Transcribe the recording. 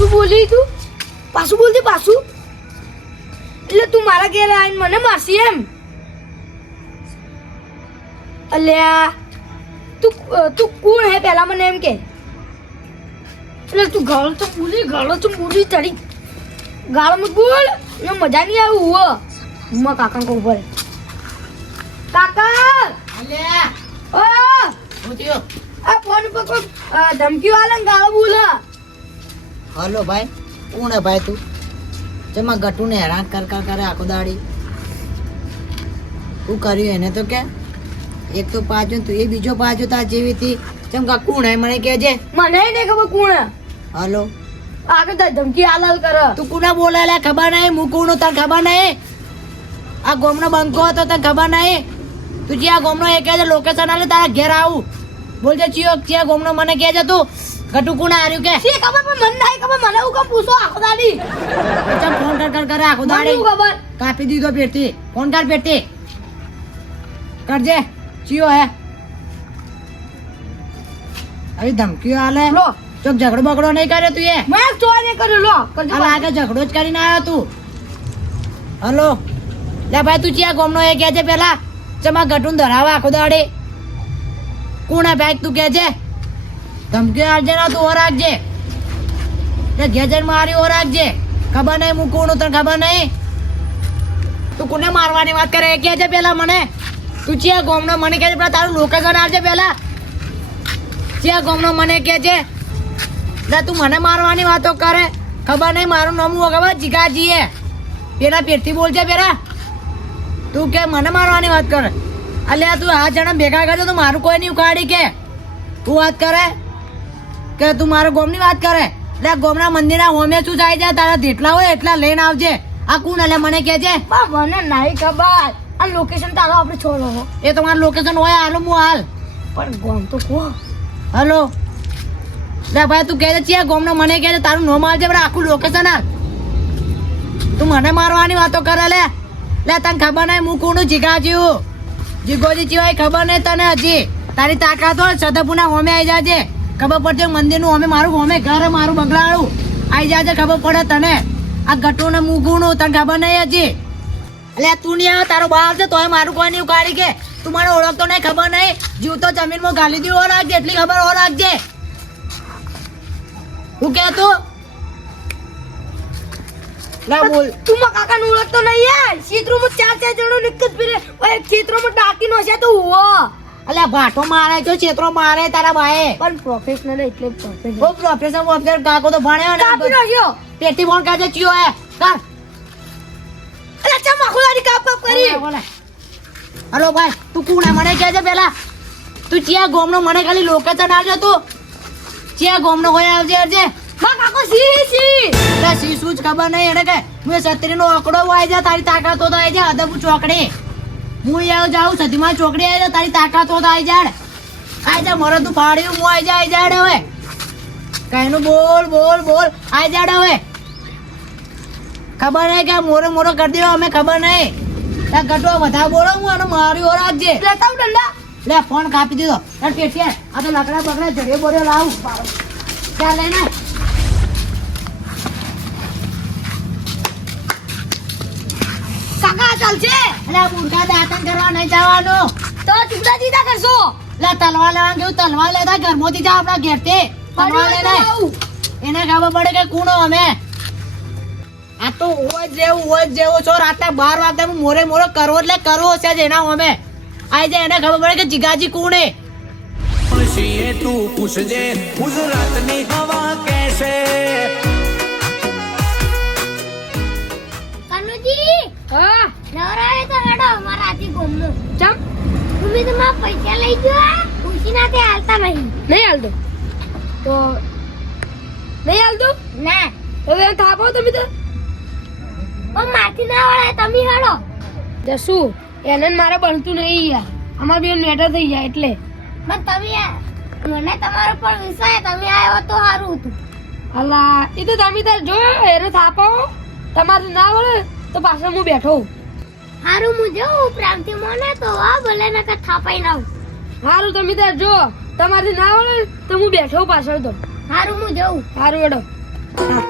પાછું બોલી તું? પાછું બોલતી પાછું. એટલે તું મારા ઘેર આવીને મને મારશી એમ. અલ્યા તું તું કોણ હે પહેલા મને એમ કે? એટલે તું ગાળો તો બોલી ગાળો તો બોલી તારી ગાળો મત બોલ ને મજા નહીં આવે હુઓ ઉમા કાકા કો ઉપર કાકા! અલ્યા ઓ આ ફોન પર ધમકી વાળા ગાળો બોલે. હલો ભાઈ કોણ હે ભાઈ તું? જેમાં ગટુને હેરાન કર કર કરે આખો દાડી. શું કર્યું એને તો કે? એક તો પાછો તું એ બીજો પાછો તાર જેવી હતી. જેમ કા કોણ હે મને કહેજે. મને નહીં ખબર કોણ હે. હલો. આગળ તાર ધમકી આલ કર. તું કોને બોલાલે ખબર નહીં? હું કોણ તને ખબર નહીં? આ ગોમનો બંકો હતો તને ખબર નહીં? તું જે આ ગોમનો એ કહેજે લોકેશન આલે તારા ઘેર આવું. બોલજે ચિયો ચિયા ગોમનો મને કહેજે તું. ગટુ કોણ આર્યું કે? શી ખબર? પણ મને નહીં ખબર. મને હું કમ પૂછો આખો દાડી. ચમ ફોન કર કર કરે આખો દાડી. મને ખબર? કાપી દીધો પેટથી ફોન કર પેટથી કરજે. ચિયો હે. અરે ધમકીઓ આલે. લો. ચોક ઝઘડો બગડો નહીં કર્યો તું એ? મેં ચોર નહીં કર્યો. લો લાગે ઝઘડો જ કરીને આવ્યો તું. હલો. લે ભાઈ તું ચિયા ગોમનો એ કહે છે પેલા? ચમા ગટુન ધરાવા આખો દાડે. કોણ હે ભાઈ તું કહે છે? ધમકીઓ આવજે ના તું ઓ રાખજે તે ગેજર મારી ઓ રાખજે ખબર નહીં હું કોણ તને ખબર નહીં? તું કોને મારવાની વાત કરે એ કહે છે પેલા મને. તું ચિયા ગોમનો મને કહે છે પેલા તારું લોકેશન આવજે પેલા. ચિયા ગોમનો મને કહે છે એટલે તું મને મારવાની વાતો કરે. ખબર નહીં મારું નામ હું ખબર? એ પેલા પેટથી બોલજે પેલા. તું કે મને મારવાની વાત કરે. અલ્યા તું આ જણા ભેગા કરજો તો મારું કોઈ નહીં ઉખાડી કે. તું વાત કરે. કે તું મારા ગોમની વાત કરે? એટલે ગોમના મંદિરના હોમે શું જાય છે તારા જેટલા હોય એટલા લઈને આવજે. આ કોણ એટલે મને કે છે? મને નહીં ખબર. આ લોકેશન તારો આપણે છોડો એ તમારું લોકેશન હોય હાલો હું હાલ. પણ ગોમ તો કો હલો. લે ભાઈ તું કહે છે ગોમનો મને કહે છે તારું નોમ આવજે પણ આખું લોકેશન હાલ તું મને મારવાની વાતો કરે લે. લે તને ખબર નહીં હું કોનું જીવું જીગોજી જીવાય ખબર નહીં તને હજી. તારી તાકાત હોય સદપુના હોમે આવી જાજે. ખબર પડશે મંદિરનું અમે મારું હોમે ઘર મારું બંગલાળું. આવી જાજે ખબર પડે તને. આ ગટું ને મૂગું તને ખબર નહીં હજી? એટલે તું નહીં આવે તારો બહાર છે તોય મારું કોઈ નહીં ઉકાળી કે. તું મને ઓળખતો નહીં ખબર નહીં. જીવ તો જમીનમાં ગાલી દીધું હો રાખજે એટલી ખબર હો રાખજે. હું કે તું? ના બોલ. તું માં કાકા નું ઓળખતો નહીં યાર. ક્ષેત્રોમાં ચાર ચાર જણો નિકટ ફીરે ઓયમાં ડાકી નો છે તો હુઓ અલ્યા ભાટો મારે જો છેતરો મારે તારા ભાઈ પણ પ્રોફેશનલ એટલે પ્રોફેશનલ ઓ પ્રોફેશનલ ઓફિસર કાકો તો ભણ્યો કાપી ને નાખ્યો. પેટી ફોન કાજે ચિયો હે. કર. અરે ચમ આખો દાડી કાપ કાપ કરી. હલો ભાઈ તું કોણ મને કહે છે પેલા? તું ચિયા ગોમનો મને ખાલી લોકેશન આવજો તું. ચિયા ગોમનો હોય આવજે આવજે. માં કાકો સી સી સી શું જ ખબર નહીં એને કે હું છત્રીનો આંકડો વાય જા તારી તાકાતો તો આવી જા અદબ ચોકડી. હું આવ જાઉં સતીમાં ચોકડી આવી જાય તારી તાકાત તો આવી જાડ આઈ જા મરો તું પાડ્યું હું આવી જા આવી જાડ હવે. કઈનું બોલ બોલ બોલ આવી જાડ હવે. ખબર નહીં કે મોરો મોરો કરી દેવો અમે ખબર નહીં. ત્યાં ગટો વધારે બોલો હું અને મારી ઓર આજે લેતા ડંડા. લે ફોન કાપી દીધો. પેટીએ આ તો લકડા બકડા જડે બોર્યો લાવું. ચાલે લઈને? કાકા ચાલશે? એટલે મૂર્ખા દાતન કરવા નહીં જવાનો. તો ચૂડા દીધા કરશો? લા તલવા લેવા ગયું તલવા લેતા ઘરમાંથી જા આપણા ઘેરથી. તલવાર તલવા લેને એને ખબર પડે કે કુણો અમે. આ તો હોય જેવો હોય જેવો છો. રાતના બાર વાગે હું મોરે મોરો કરવો એટલે કરવો છે જ એના અમે. આઈ જાય એને ખબર પડે કે જીગાજી કુણે પછીએ તું પૂછજે ગુજરાતની હવા કેસે કનુજી? હા? નવરાવે તો હેડો અમારાથી ગોમનો. ચમ? તમે તો પૈસા લઈ ગયો ખુશી ના તે હાલતા નહીં. નહીં હાલતો. તો નહીં હાલતો? ના. હવે થાપો તમે તો? પણ માથી ના વળે તમે હેડો. જશું એને મારે બનતું નહીં યાર. અમારે બેન મેટર થઈ જાય એટલે. પણ તમે મને તમારો પર વિશ્વાસ તમે આવ્યો તો સારું હતું. અલા એ તો તમે તાર જો એને થાપો. તમારે ના વળે તો પાછળ હું બેઠો હોઉં. સારું હું જઉં પ્રાંતિ મને તો આ ભલે નકર થાપાઈ ના હારું તમે ત્યાં જો તમારે ના વળે તો હું બેઠો પાછળ તો. હારું હું જઉં. હારું એડો હા.